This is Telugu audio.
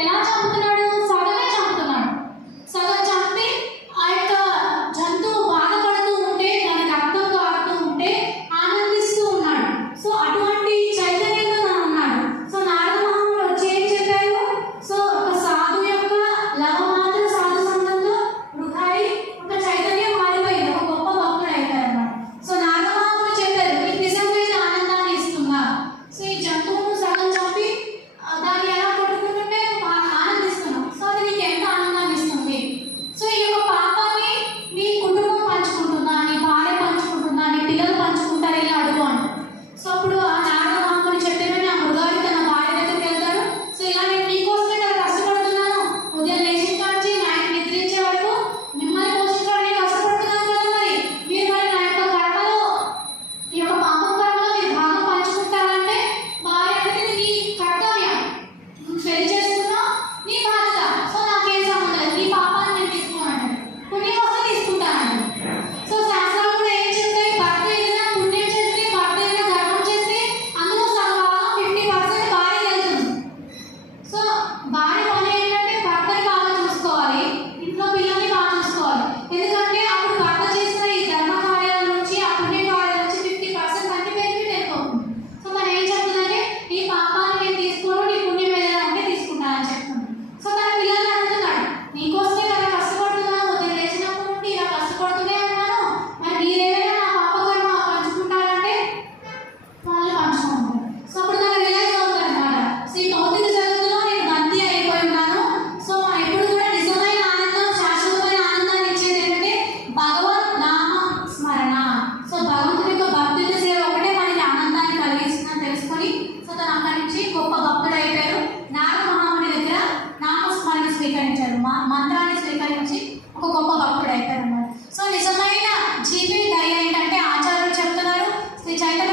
ఎలా చంపుతున్నాడు? సగమే చంపుతున్నాడు. సగం చంపి ఆ యొక్క జంతువు బాధపడుతూ ఉంటే, దానికి రక్తం కారుతూ ఉంటే ఆనందిస్తూ ఉన్నాడు. సో అటువంటి చైతన్యంలో తను ఉన్నాడు. సో నారద మహాముని వచ్చి ఏం చెప్పారు? సో ఒక సాధు యొక్క లవమాత్ర సాధు సంఘంలో వృధాయి ఒక చైతన్యం మారిపోయింది, ఒక గొప్ప భక్తుడు అయిపోయారు అన్నమాట. సో నారద మహాముని చెప్పారు, నీకు నిజమైన ఆనందాన్ని ఇస్తుందా? సో ఈ జంతువును సగం చంపి దాన్ని ఎలా కొట్టుకుంటుంటే ఆనందిస్తున్నావు. సో అది నీకు ఎంత ఆనందాన్ని ఇస్తుంది? సో ఈ యొక్క పాపాన్ని నీ కుటుంబం పంచుకుంటుందా, నీ భార్య పంచుకుంటుందా, నీ పిల్లలు పంచుకుంటారు, ఇలా అడుగు అంట. సో అప్పుడు ఆ నారద మహాముని చెప్పిన ఆ మృగాడు తన భార్య దగ్గరికి వెళ్తాడు. సో ఇలా నేను నీకోసమే కదా కష్టపడుతున్నాను, ఉదయం లేచిన కాంచి నైట్ నిద్రించే వరకు మిమ్మల్ని పోషించడానికి కష్టపడుతున్నాను కదా, మీరు మరి నా యొక్క కర్మలో ఈ యొక్క పాపం కర్మలో మీరు భాగం పంచుకుంటారంటే భార్య అంటే నీ కర్తవ్యం, నువ్వు పెళ్లి చేసుకున్నావు, నీ బాధ్యత. సో నాకేం సంబంధం లేదు, నీ పాపాన్ని నేను తీసుకోనండి, పుణ్యం వస్తే తీసుకుంటానండి. సో శాస్త్రాలు కూడా ఏం చెప్తాయి? భర్త ఏదైనా పుణ్యం చేస్తే, భర్త ఏదైనా ధర్మం చేస్తే అందులో సగభాగం 50% భార్య వెళ్తుంది. సో భార్య పని ఏంటంటే భర్తని బాగా చూసుకోవాలి, ఇంట్లో పిల్లల్ని బాగా చూసుకోవాలి. ఎందుకంటే అప్పుడు భర్త చేసిన ఈ ధర్మ కార్యాల నుంచి, ఆ పుణ్య కార్యాల నుంచి 50% అంటే బెనిఫిట్ అయిపోతుంది. సో మనం ఏం చెప్తుందంటే నీ పాపాన్ని నేను తీసుకోను, నీ పుణ్యం ఏదైనా ఉంటే తీసుకుంటానని చెప్తుంది. సో తన పిల్లల్ని అడుగుతున్నాడు, నీకోసమే కదా కష్టపడుతున్నాను, ఉదయం లేచినప్పటి నుండి ఇలా కష్టపడుతూనే ఉన్నాను, మరి మీరేమైనా నా పాపకర్మ పంచుకుంటారంటే వాళ్ళు పంచుకుంటారు. సో అప్పుడు నాకు రియలైజ్ అవుతుంది అనమాట, సో ఈ భౌతిక జగత్తులో నేను బందీ అయిపోయి ఉన్నాను. సో ఎప్పుడు కూడా నిజమైన ఆనందం, శాశ్వతమైన ఆనందాన్ని ఇచ్చేది ఏంటంటే భగవత్ నామ స్మరణ. సో భగవంతుడి యొక్క భక్తుల సేవ ఒకటే మనకి ఆనందాన్ని కలిగిస్తుందని తెలుసుకొని సో తను అక్కడి నుంచి గొప్ప భక్తుడు అయిపోయారు. నారద మహాముని దగ్గర నామస్మరణ స్వీకరించారు, మంత్రాన్ని స్వీకరించి ఒక గొప్ప భక్తుడు అయిపోయారు అన్నమాట. సో నిజమైన జీవి దయ ఏంటంటే ఆచార్యులు చెప్తున్నారు, శ్రీ చైతన్య